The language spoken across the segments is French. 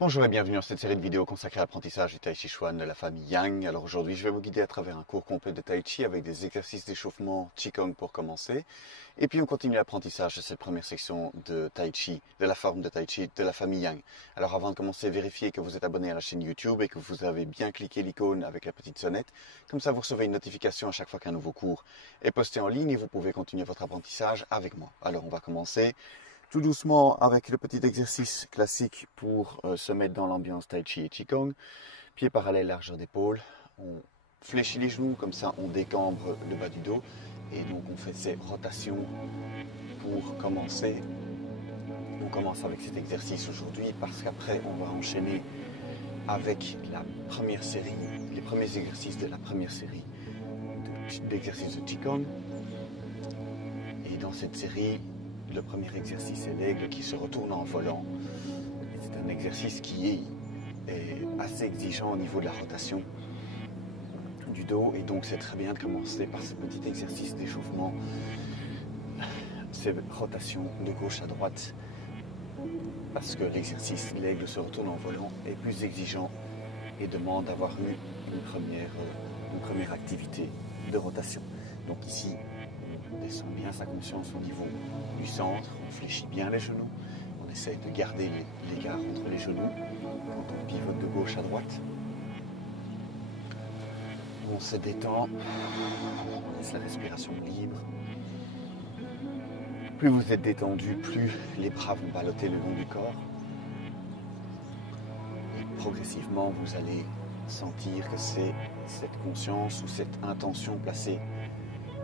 Bonjour et bienvenue dans cette série de vidéos consacrée à l'apprentissage du Tai Chi Chuan de la famille Yang. Alors aujourd'hui, je vais vous guider à travers un cours complet de Tai Chi avec des exercices d'échauffement Qigong pour commencer. Et puis on continue l'apprentissage de cette première section de Tai Chi, de la forme de Tai Chi de la famille Yang. Alors avant de commencer, vérifiez que vous êtes abonné à la chaîne YouTube et que vous avez bien cliqué l'icône avec la petite sonnette. Comme ça, vous recevez une notification à chaque fois qu'un nouveau cours est posté en ligne et vous pouvez continuer votre apprentissage avec moi. Alors on va commencer tout doucement avec le petit exercice classique pour se mettre dans l'ambiance Tai Chi et Qigong. Pieds parallèles, largeur d'épaule. On fléchit les genoux, comme ça on décambre le bas du dos. Et donc on fait ces rotations pour commencer. On commence avec cet exercice aujourd'hui parce qu'après on va enchaîner avec la première série, les premiers exercices de la première série d'exercices de Qigong. Et dans cette série, le premier exercice est l'aigle qui se retourne en volant. C'est un exercice qui est assez exigeant au niveau de la rotation du dos et donc c'est très bien de commencer par ce petit exercice d'échauffement, ces rotations de gauche à droite, parce que l'exercice l'aigle se retourne en volant est plus exigeant et demande d'avoir eu une première activité de rotation. Donc ici, on descend bien sa conscience au niveau du centre, on fléchit bien les genoux, on essaye de garder l'écart entre les genoux quand on pivote de gauche à droite. On se détend, on laisse la respiration libre. Plus vous êtes détendu, plus les bras vont ballotter le long du corps. Et progressivement, vous allez sentir que c'est cette conscience ou cette intention placée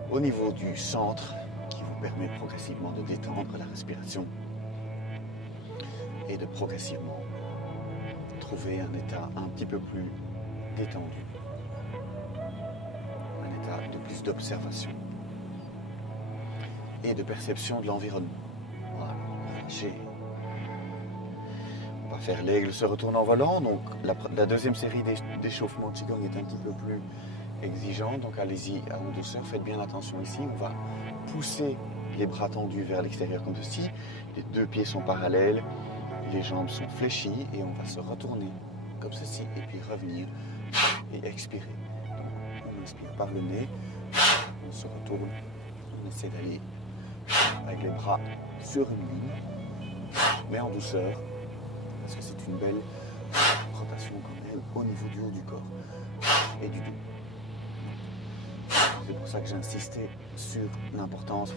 au niveau du centre qui vous permet progressivement de détendre la respiration et de progressivement trouver un état un petit peu plus détendu, un état de plus d'observation et de perception de l'environnement. Voilà, relâchez. On va faire l'aigle se retourne en volant, donc la deuxième série d'échauffement Qigong est un petit peu plus exigeant, donc allez-y en douceur, faites bien attention ici, on va pousser les bras tendus vers l'extérieur comme ceci, les deux pieds sont parallèles, les jambes sont fléchies et on va se retourner comme ceci et puis revenir et expirer. Donc, on inspire par le nez, on se retourne, on essaie d'aller avec les bras sur une ligne, mais en douceur, parce que c'est une belle rotation quand même au niveau du haut du corps et du dos. C'est pour ça que j'ai insisté sur l'importance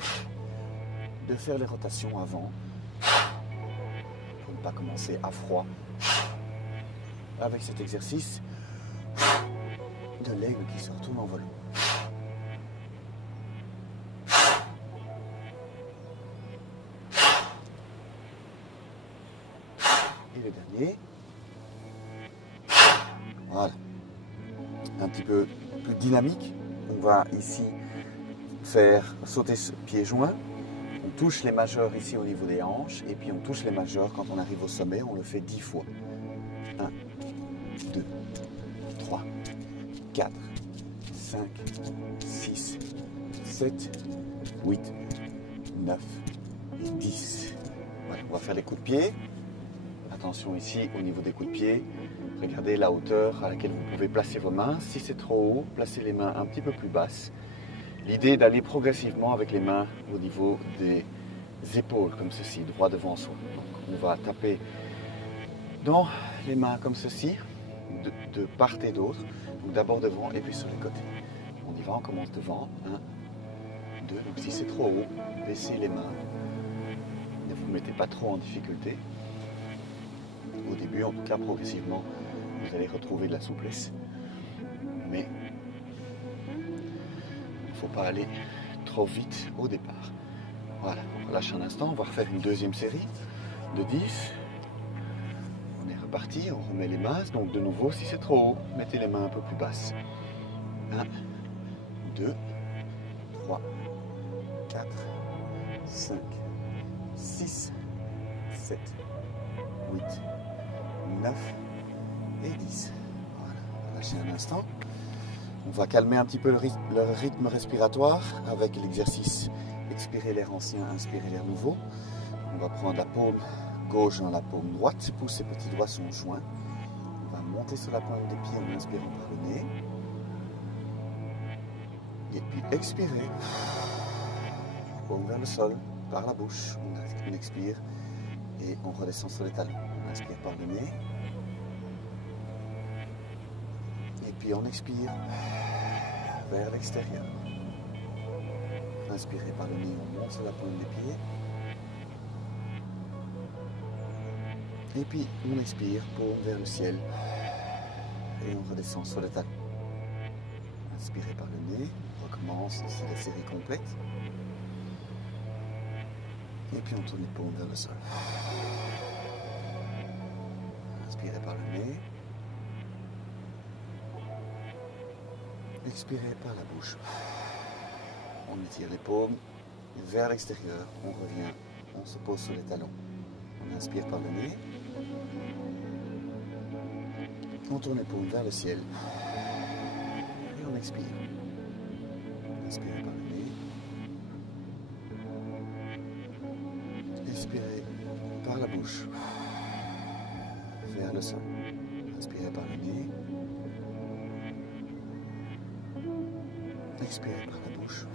de faire les rotations avant, pour ne pas commencer à froid, avec cet exercice de l'aigle qui se retourne en volant. Et le dernier. Voilà. Un petit peu plus dynamique. On va ici faire sauter ce pied joint. On touche les majeurs ici au niveau des hanches. Et puis on touche les majeurs quand on arrive au sommet. On le fait 10 fois. 1, 2, 3, 4, 5, 6, 7, 8, 9 et 10. Voilà, on va faire les coups de pied. Attention ici au niveau des coups de pied. Regardez la hauteur à laquelle vous pouvez placer vos mains. Si c'est trop haut, placez les mains un petit peu plus basses. L'idée est d'aller progressivement avec les mains au niveau des épaules, comme ceci, droit devant soi. Donc, on va taper dans les mains comme ceci, de part et d'autre. Donc d'abord devant et puis sur les côtés. On y va, on commence devant. 1, 2. Donc si c'est trop haut, baissez les mains. Ne vous mettez pas trop en difficulté. Au début, en tout cas, progressivement, vous allez retrouver de la souplesse. Mais il ne faut pas aller trop vite au départ. Voilà, on relâche un instant, on va refaire une deuxième série de 10. On est reparti, on remet les mains. Donc de nouveau, si c'est trop haut, mettez les mains un peu plus basses. 1, 2, 3, 4, 5, 6, 7, 8, 9 et 10. Voilà, relâchez un instant. On va calmer un petit peu le rythme respiratoire avec l'exercice expirer l'air ancien, inspirer l'air nouveau. On va prendre la paume gauche dans la paume droite. Pouce et petits doigts sont joints. On va monter sur la pointe des pieds en inspirant par le nez. Et puis expirer. Paume vers le sol, par la bouche. On expire et on redescend sur les talons. On inspire par le nez. Et puis on expire vers l'extérieur. Inspirez par le nez, on monte sur la pointe des pieds. Et puis on expire, paume vers le ciel. Et on redescend sur les talons. Inspirez par le nez, on recommence ici la série complète. Et puis on tourne les paumes vers le sol. Inspirez par le nez. Expirez par la bouche. On étire les paumes vers l'extérieur. On revient, on se pose sur les talons. On inspire par le nez. On tourne les paumes vers le ciel. Et on expire. Inspirez par le nez. Expirez par la bouche. Vers le sol. Inspirez par le nez. Expirez par la bouche.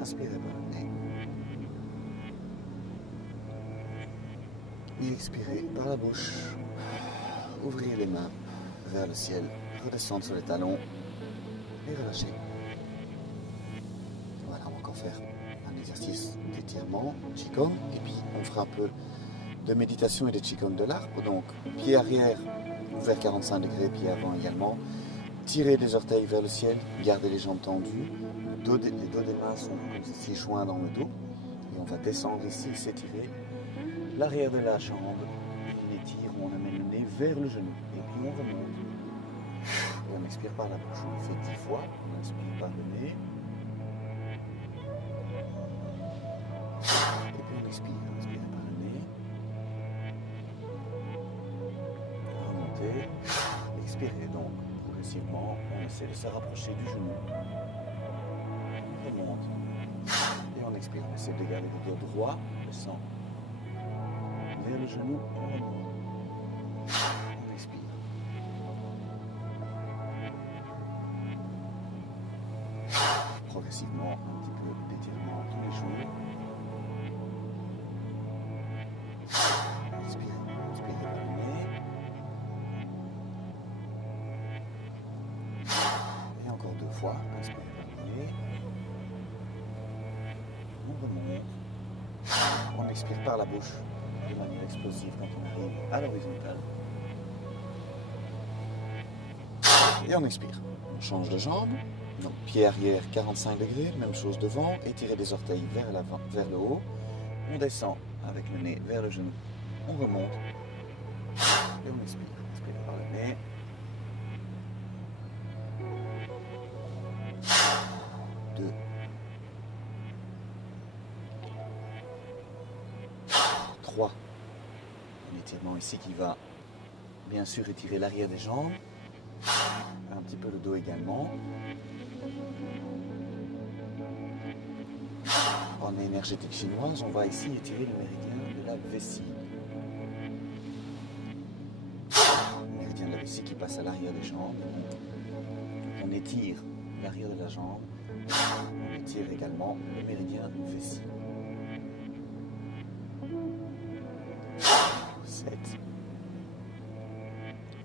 Inspirez par le nez. Et expirez par la bouche. Ouvrez les mains vers le ciel. Redescendre sur les talons. Et relâchez. Voilà, on va encore faire un exercice d'étirement, Qigong. Et puis on fera un peu de méditation et de Qigong de l'arbre. Donc, pied arrière ouvert 45 degrés, pied avant également. Tirez les orteils vers le ciel, gardez les jambes tendues. Les dos des mains sont comme ceci joints dans le dos. Et on va descendre ici, s'étirer. L'arrière de la jambe, on étire, on amène le nez vers le genou. Et puis on remonte. Et on expire par la bouche. On le fait 10 fois. On inspire par le nez. Et puis on expire. Inspirez par le nez. Remontez. Expirez donc. Progressivement, on essaie de se rapprocher du genou. On remonte. Et on expire. On essaie de garder le dos droit, le sang vers le genou, on remonte. On expire. Progressivement, un petit peu d'étirement tous les jours. Expirez. Inspirez par le nez. Et encore 2 fois. Inspirez par le nez. On remonte. On expire par la bouche de manière explosive quand on arrive à l'horizontale. Et on expire. On change de jambe. Donc, pied arrière 45 degrés, même chose devant. Étirez les orteils vers l'avant, vers le haut. On descend avec le nez vers le genou. On remonte. Et on expire. Inspirez par le nez. Deux. 3. Un étirement ici qui va bien sûr étirer l'arrière des jambes, un petit peu le dos également. En énergétique chinoise, on va ici étirer le méridien de la vessie. Le méridien de la vessie qui passe à l'arrière des jambes. On étire l'arrière de la jambe, on étire également le méridien vessie. 7.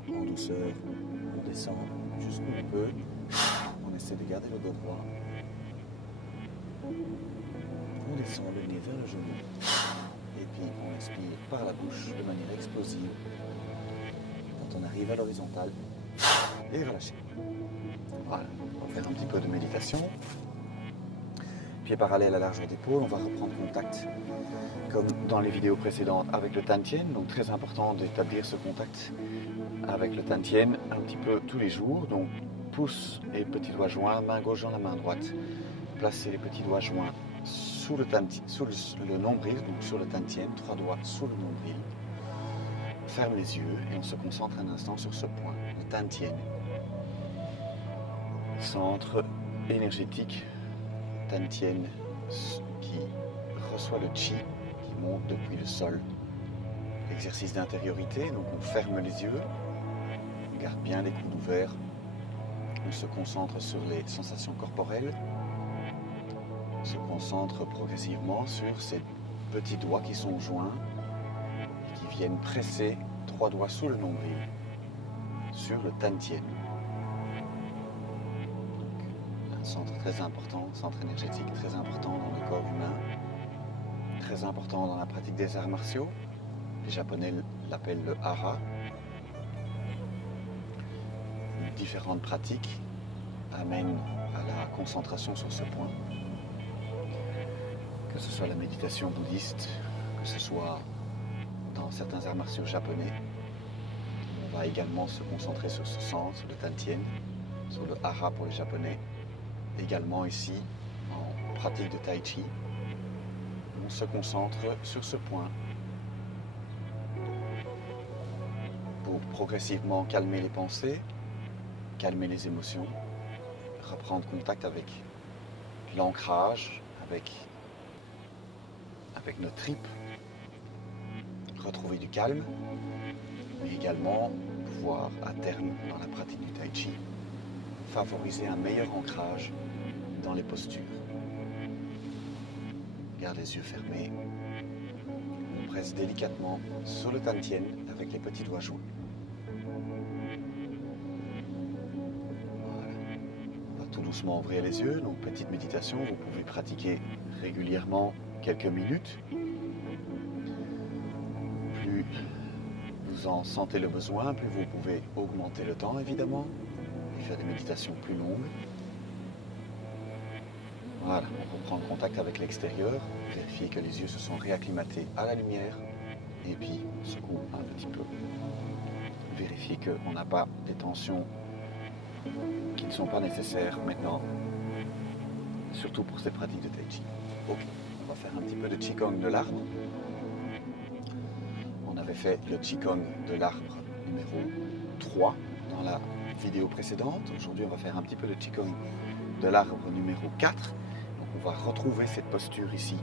En douceur, on descend jusqu'où on peut. On essaie de garder le dos droit. On descend le nez vers le genou. Et puis on inspire par la bouche de manière explosive. Quand on arrive à l'horizontale. Et relâchez. Voilà, on va faire un petit peu de méditation. Pieds parallèles à largeur d'épaule, on va reprendre contact comme dans les vidéos précédentes avec le Tantien. Donc très important d'établir ce contact avec le Tantien un petit peu tous les jours. Donc pouce et petits doigts joints, main gauche dans la main droite. Placez les petits doigts joints sous le nombril, donc sur le Tantien, 3 doigts sous le nombril. Ferme les yeux et on se concentre un instant sur ce point, le Tantien. Centre énergétique Tantien qui reçoit le chi qui monte depuis le sol. Exercice d'intériorité, donc on ferme les yeux, on garde bien les coudes ouverts, on se concentre sur les sensations corporelles, on se concentre progressivement sur ces petits doigts qui sont joints et qui viennent presser 3 doigts sous le nombril, sur le Tantien. Un centre très important, centre énergétique très important dans le corps humain, très important dans la pratique des arts martiaux. Les Japonais l'appellent le hara. Différentes pratiques amènent à la concentration sur ce point. Que ce soit la méditation bouddhiste, que ce soit dans certains arts martiaux japonais. On va également se concentrer sur ce centre, le Tantien, sur le hara pour les Japonais. Également ici, en pratique de Tai Chi, on se concentre sur ce point pour progressivement calmer les pensées, calmer les émotions, reprendre contact avec l'ancrage, avec nos tripes, retrouver du calme, mais également pouvoir à terme dans la pratique du Tai Chi favoriser un meilleur ancrage dans les postures. Garde les yeux fermés. On presse délicatement sur le Tantien avec les petits doigts joints. Voilà. On va tout doucement ouvrir les yeux. Donc petite méditation, vous pouvez pratiquer régulièrement quelques minutes. Plus vous en sentez le besoin, plus vous pouvez augmenter le temps évidemment et faire des méditations plus longues. Voilà, on reprend contact avec l'extérieur, vérifier que les yeux se sont réacclimatés à la lumière et puis on secoue un petit peu. Vérifier qu'on n'a pas des tensions qui ne sont pas nécessaires maintenant, surtout pour ces pratiques de Tai Chi. Ok, on va faire un petit peu de Qigong de l'arbre. On avait fait le Qigong de l'arbre numéro 3 dans la vidéo précédente. Aujourd'hui, on va faire un petit peu de Qigong de l'arbre numéro 4. Donc, on va retrouver cette posture ici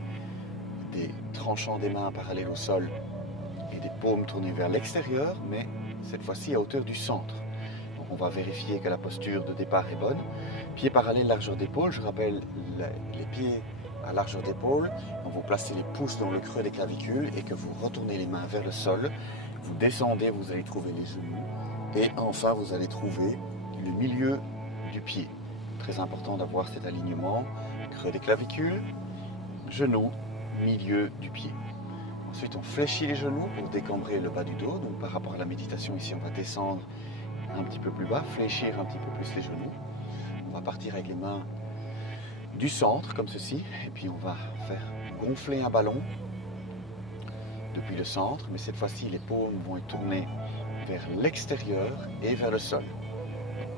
des tranchants des mains parallèles au sol et des paumes tournées vers l'extérieur, mais cette fois-ci à hauteur du centre. Donc, on va vérifier que la posture de départ est bonne. Pieds parallèles, largeur d'épaule. Je rappelle les pieds à largeur d'épaule. Vous placez les pouces dans le creux des clavicules et que vous retournez les mains vers le sol. Vous descendez, vous allez trouver les genoux. Et enfin, vous allez trouver le milieu du pied. Très important d'avoir cet alignement. Creux des clavicules, genoux, milieu du pied. Ensuite, on fléchit les genoux pour décambrer le bas du dos. Donc, par rapport à la méditation, ici, on va descendre un petit peu plus bas, fléchir un petit peu plus les genoux. On va partir avec les mains du centre, comme ceci. Et puis, on va faire gonfler un ballon depuis le centre. Mais cette fois-ci, les paumes vont être tournées vers l'extérieur et vers le sol.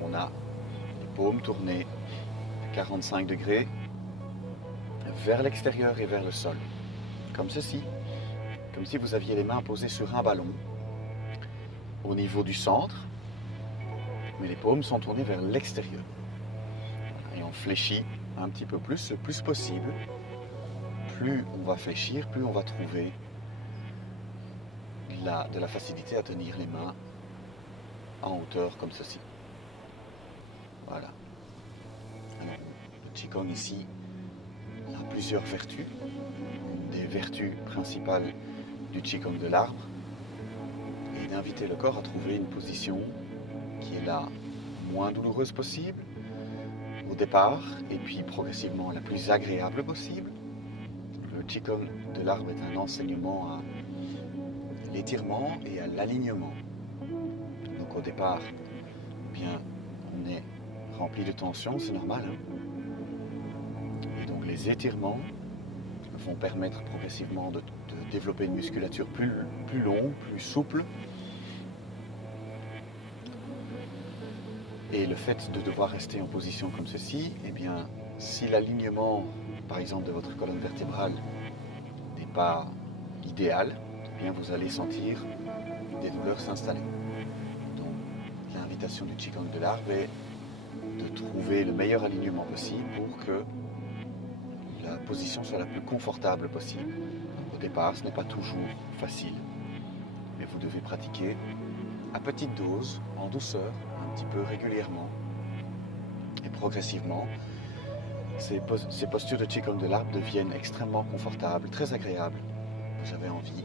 On a les paumes tournées à 45 degrés vers l'extérieur et vers le sol. Comme ceci. Comme si vous aviez les mains posées sur un ballon au niveau du centre, mais les paumes sont tournées vers l'extérieur. Et on fléchit un petit peu plus, le plus possible. Plus on va fléchir, plus on va trouver de la facilité à tenir les mains en hauteur comme ceci. Voilà. Alors, le Qigong ici a plusieurs vertus. Une des vertus principales du Qigong de l'arbre est d'inviter le corps à trouver une position qui est la moins douloureuse possible au départ et puis progressivement la plus agréable possible. Le Qigong de l'arbre est un enseignement à l'étirement et à l'alignement. Donc au départ, eh bien, on est rempli de tension, c'est normal. Et donc les étirements vont permettre progressivement de développer une musculature plus longue, plus souple. Et le fait de devoir rester en position comme ceci, eh bien, si l'alignement, par exemple, de votre colonne vertébrale n'est pas idéal, eh bien, vous allez sentir des douleurs s'installer. Donc, l'invitation du Qigong de l'arbre est de trouver le meilleur alignement possible pour que la position soit la plus confortable possible. Au départ, ce n'est pas toujours facile, mais vous devez pratiquer à petite dose, en douceur, un petit peu régulièrement. Et progressivement, ces postures de Qigong de l'arbre deviennent extrêmement confortables, très agréables. Vous avez envie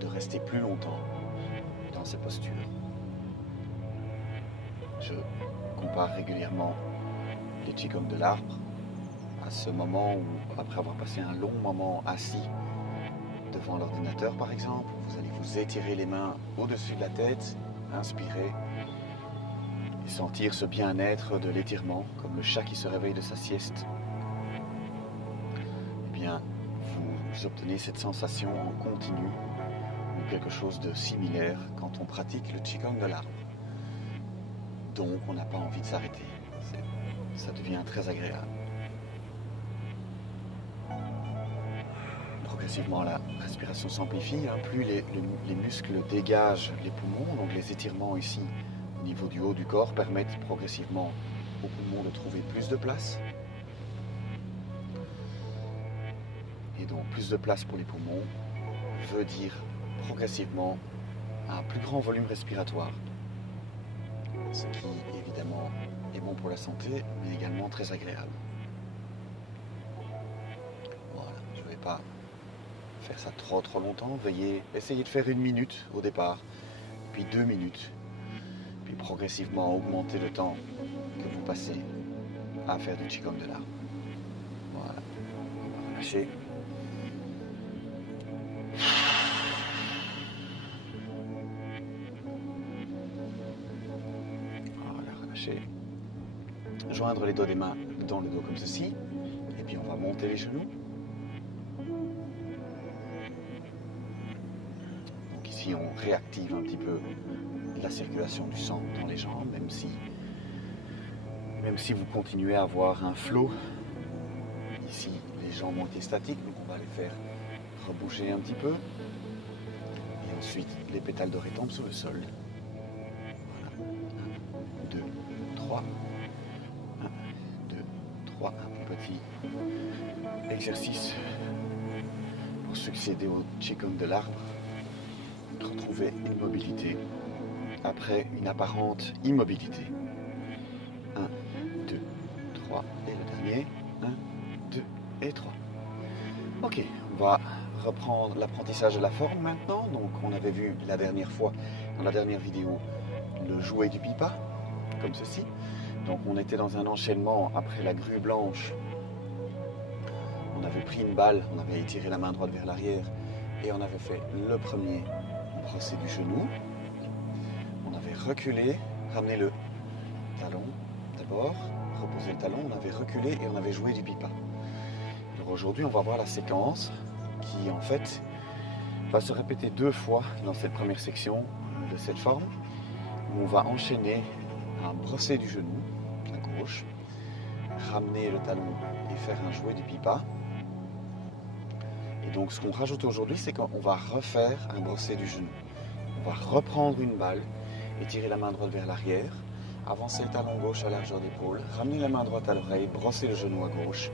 de rester plus longtemps dans ces postures. Je compare régulièrement les Qigong de l'arbre à ce moment où, après avoir passé un long moment assis devant l'ordinateur par exemple, vous allez vous étirer les mains au-dessus de la tête, inspirer et sentir ce bien-être de l'étirement, comme le chat qui se réveille de sa sieste. Eh bien, vous obtenez cette sensation en continu ou quelque chose de similaire quand on pratique le Qigong de l'arbre. Donc, on n'a pas envie de s'arrêter. Ça devient très agréable. Progressivement, la respiration s'amplifie. Plus les muscles dégagent les poumons, donc les étirements ici au niveau du haut du corps permettent progressivement aux poumons de trouver plus de place. Et donc plus de place pour les poumons veut dire progressivement un plus grand volume respiratoire. Ce qui évidemment est bon pour la santé, mais également très agréable. Voilà, je ne vais pas faire ça trop longtemps. Essayez de faire 1 minute au départ, puis 2 minutes, puis progressivement augmenter le temps que vous passez à faire du Qigong de l'arbre. Voilà, on va relâcher. Voilà, relâcher. Joindre les doigts des mains dans le dos comme ceci, et puis on va monter les genoux. Donc ici on réactive un petit peu la circulation du sang dans les jambes, même si vous continuez à avoir un flot. Ici les jambes ont été statiques, donc on va les faire rebouger un petit peu. Et ensuite les pétales dorés tombent sur le sol. Voilà. 1, 2, 3. 1, 2, 3. Un petit exercice pour succéder au Qigong de l'arbre. Retrouver une mobilité après une apparente immobilité. 1, 2, 3 et le dernier. 1, 2 et 3. Ok, on va reprendre l'apprentissage de la forme maintenant. Donc on avait vu la dernière fois, dans la dernière vidéo, le jouet du pipa, comme ceci. Donc on était dans un enchaînement après la grue blanche. On avait pris une balle, on avait étiré la main droite vers l'arrière et on avait fait le premier brosser du genou. On avait reculé, ramené le talon d'abord, reposé le talon, on avait reculé et on avait joué du pipa. Alors aujourd'hui on va voir la séquence qui en fait va se répéter 2 fois dans cette première section de cette forme, où on va enchaîner un brosser du genou à gauche, ramener le talon et faire un jouet du pipa. Et donc ce qu'on rajoute aujourd'hui, c'est qu'on va refaire un brosser du genou. On va reprendre une balle, étirer la main droite vers l'arrière, avancer le talon gauche à largeur d'épaule, ramener la main droite à l'oreille, brosser le genou à gauche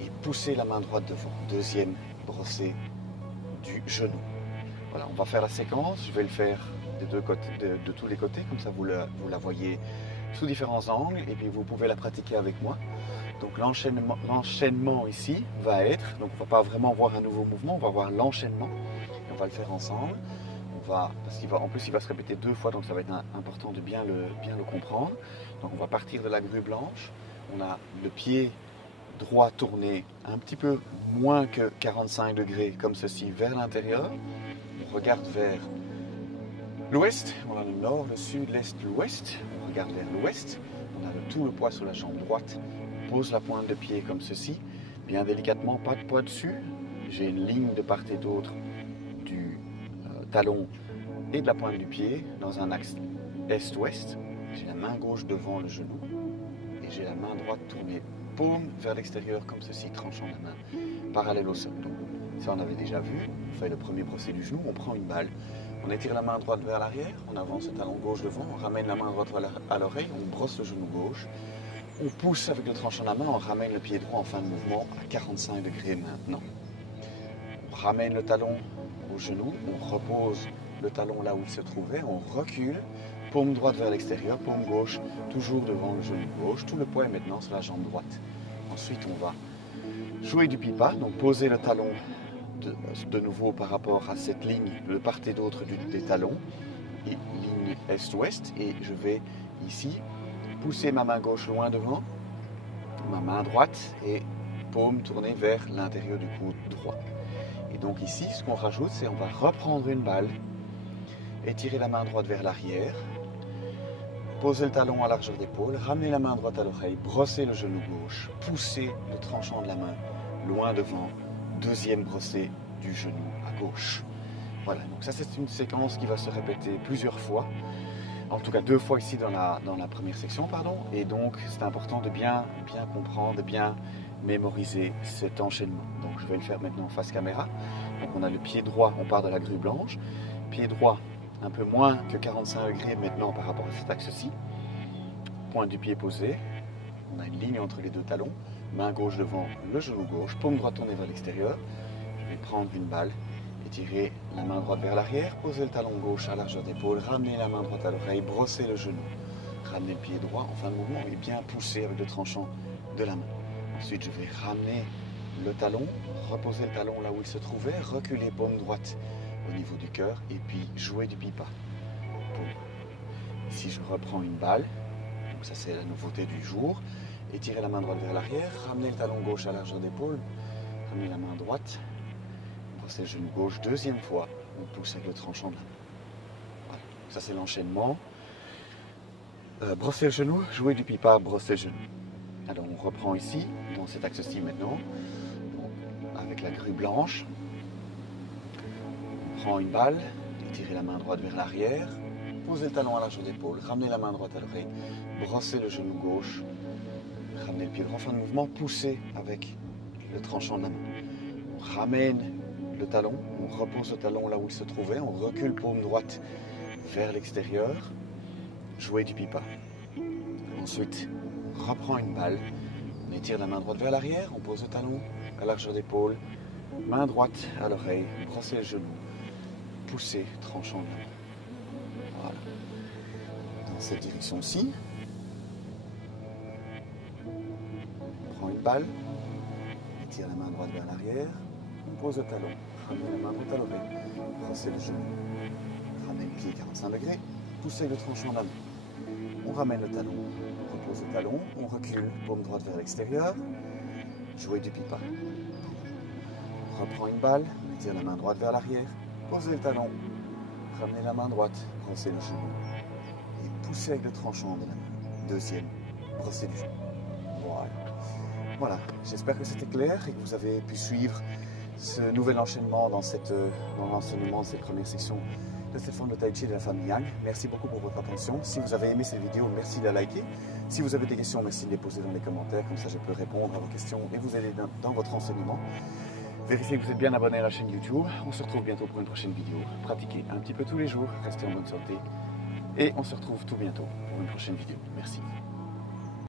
et pousser la main droite devant. Deuxième brosser du genou. Voilà, on va faire la séquence, je vais le faire des deux côtés, de tous les côtés, comme ça vous la voyez sous différents angles et puis vous pouvez la pratiquer avec moi. Donc l'enchaînement ici va être, donc on ne va pas vraiment voir un nouveau mouvement, on va voir l'enchaînement et on va le faire ensemble. Parce qu'en plus il va se répéter 2 fois, donc ça va être important de bien le comprendre. Donc on va partir de la grue blanche, on a le pied droit tourné un petit peu moins que 45 degrés comme ceci vers l'intérieur. On regarde vers l'ouest, on a le nord, le sud, l'est, l'ouest. On regarde vers l'ouest, on a tout le poids sur la jambe droite. On pose la pointe de pied comme ceci, bien délicatement, pas de poids dessus. J'ai une ligne de part et d'autre du talon et de la pointe du pied dans un axe est-ouest. J'ai la main gauche devant le genou et j'ai la main droite tournée paume vers l'extérieur comme ceci, tranchant la main parallèle au sol. Donc, ça on avait déjà vu. On fait le premier brosser du genou, on prend une balle, on étire la main droite vers l'arrière, on avance le talon gauche devant, on ramène la main droite à l'oreille, on brosse le genou gauche, On pousse avec le tranchant de la main, on ramène le pied droit en fin de mouvement à 45 degrés maintenant. On ramène le talon au genou, on repose le talon là où il se trouvait, on recule, paume droite vers l'extérieur, paume gauche toujours devant le genou gauche. Tout le poids est maintenant sur la jambe droite. Ensuite, on va jouer du pipa, donc poser le talon de nouveau par rapport à cette ligne de part et d'autre des talons, et ligne est-ouest, et je vais ici pousser ma main gauche loin devant, ma main droite et paume tournée vers l'intérieur du coude droit. Et donc ici, ce qu'on rajoute, c'est on va reprendre une balle, étirer la main droite vers l'arrière, poser le talon à largeur d'épaule, ramener la main droite à l'oreille, brosser le genou gauche, pousser le tranchant de la main loin devant, deuxième brossée du genou à gauche. Voilà, donc ça c'est une séquence qui va se répéter plusieurs fois, en tout cas 2 fois ici dans la première section, pardon, et donc c'est important de bien comprendre, de bien mémoriser cet enchaînement. Donc je vais le faire maintenant face caméra. Donc on a le pied droit, on part de la grue blanche, pied droit un peu moins que 45 degrés maintenant par rapport à cet axe-ci, pointe du pied posé, on a une ligne entre les deux talons, main gauche devant le genou gauche, paume droite tournée vers l'extérieur, je vais prendre une balle, étirer la main droite vers l'arrière, poser le talon gauche à largeur d'épaule, ramener la main droite à l'oreille, brosser le genou, ramener le pied droit en fin de mouvement et bien pousser avec le tranchant de la main. Ensuite, je vais ramener le talon, reposer le talon là où il se trouvait, reculer paume droite au niveau du cœur et puis jouer du pipa. Ici, je reprends une balle, donc ça c'est la nouveauté du jour, étirer la main droite vers l'arrière, ramener le talon gauche à largeur d'épaule, ramener la main droite, brosser le genou gauche, deuxième fois, on pousse avec le tranchant de la main. Voilà. Ça c'est l'enchaînement. Brosser le genou, jouer du pipa, brosser le genou. Alors on reprend ici, dans cet axe-ci maintenant, donc, avec la grue blanche. On prend une balle, étirer la main droite vers l'arrière, poser le talon à largeur d'épaule, ramener la main droite à l'oreille, brosser le genou gauche, ramener le pied droit en fin de mouvement, pousser avec le tranchant de la main. On ramène le talon, on repose le talon là où il se trouvait, on recule paume droite vers l'extérieur, jouer du pipa. Ensuite, on reprend une balle, on étire la main droite vers l'arrière, on pose le talon à largeur d'épaule, main droite à l'oreille, brosser le genou, pousser, tranchant de la main. Voilà. Dans cette direction-ci, on prend une balle, étire la main droite vers l'arrière, on pose le talon, ramène la main droite à l'oreille, brosser le genou, ramène le pied 45 degrés, pousser le tranchant de la main. On ramène le talon, on repose le talon, on recule, paume droite vers l'extérieur, jouer du pipa. On reprend une balle, on étire la main droite vers l'arrière, poser le talon, ramener la main droite, brosser le genou et pousser avec le tranchant de la main. Deuxième, brosser du genou. Voilà. Voilà, j'espère que c'était clair et que vous avez pu suivre ce nouvel enchaînement dans l'enseignement de cette première section de cette forme de Tai Chi de la famille Yang. Merci beaucoup pour votre attention. Si vous avez aimé cette vidéo, merci de la liker. Si vous avez des questions, merci de les poser dans les commentaires, comme ça je peux répondre à vos questions et vous aider dans votre enseignement. Vérifiez que vous êtes bien abonné à la chaîne YouTube. On se retrouve bientôt pour une prochaine vidéo. Pratiquez un petit peu tous les jours, restez en bonne santé et on se retrouve tout bientôt pour une prochaine vidéo. Merci.